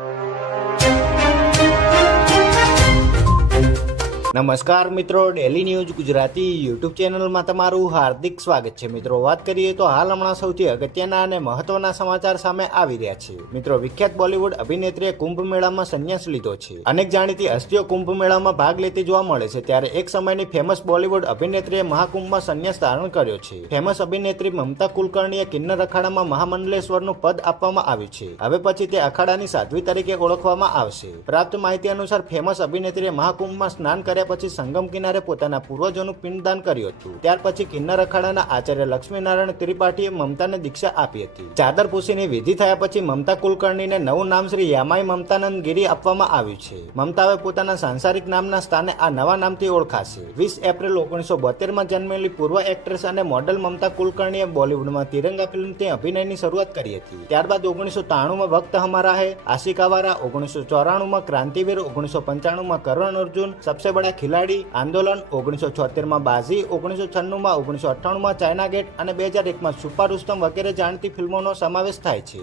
you. નમસ્કાર મિત્રો daily news Gujarati YouTube ચેનલમાં તમારું હાર્દિક સ્વાગત છે. મિત્રો, વાત કરીએ તો હાલ હમણાં સૌથી અગત્યના અને મહત્વના સમાચાર સામે આવી રહ્યા છે. મિત્રો, વિખ્યાત બોલિવૂડ અભિનેત્રીએ કુંભ મેળામાં સંન્યાસ લીધો છે. અનેક જાણીતી હસ્તીઓ કુંભ મેળામાં ભાગ લેતી જોવા મળે છે, ત્યારે એક સમયની ફેમસ બોલિવૂડ અભિનેત્રીએ મહાકુંભમાં સંન્યાસ ધારણ કર્યો છે. ફેમસ અભિનેત્રી મમતા કુલકર્ણીએ કિન્નર અખાડામાં મહામંડલેશ્વરનું પદ આપવામાં આવ્યું છે. હવે પછી તે અખાડાની સાધ્વી તરીકે ઓળખવામાં આવશે. પ્રાપ્ત માહિતી અનુસાર ફેમસ અભિનેત્રીએ મહાકુંભમાં સ્નાન કર્યા પછી સંગમ કિનારે પોતાના પૂર્વજોનું પિંડદાન કર્યું હતું. ત્યાર પછી કિન્નર અખાડાના આચાર્ય લક્ષ્મીનારાયણ ત્રિપાઠીએ મમતાને દીક્ષા આપી હતી. ચાદર પૂસીની વિધિ થયા પછી મમતા કુલકર્ણીને નવું નામ શ્રી યામાઈ મમતાનંદ ગીરી આપવામાં આવ્યું છે. મમતા પોતાના સાંસારિક નામના સ્થાને આ નવા નામથી ઓળખાશે. વીસ એપ્રિલ ઓગણીસો બોતેરમાં જન્મેલી પૂર્વ એક્ટ્રેસ અને મોડલ મમતા કુલકર્ણીએ બોલિવૂડમાં તિરંગા ફિલ્મથી અભિનયની શરૂઆત કરી હતી. ત્યારબાદ ઓગણીસો ત્રાણુંમાં વક્ત હમારા હે આશિકાવારા ઓગણીસો ચોરાણુંમાં ક્રાંતિવીર, ઓગણીસો પંચાણુંમાં કરણ અર્જુન સબસે બડા ખિલાડી આંદોલન ઓગણીસો છોતેરમાં બાઝી ઓગણીસો છન્નુંમાં ઓગણીસો અઠ્ઠાણુંમાં ચાઇના ગેટ અને બે હજાર એકમાં સુપર રુસ્તમ વગેરે જાણીતી ફિલ્મોનો સમાવેશ થાય છે.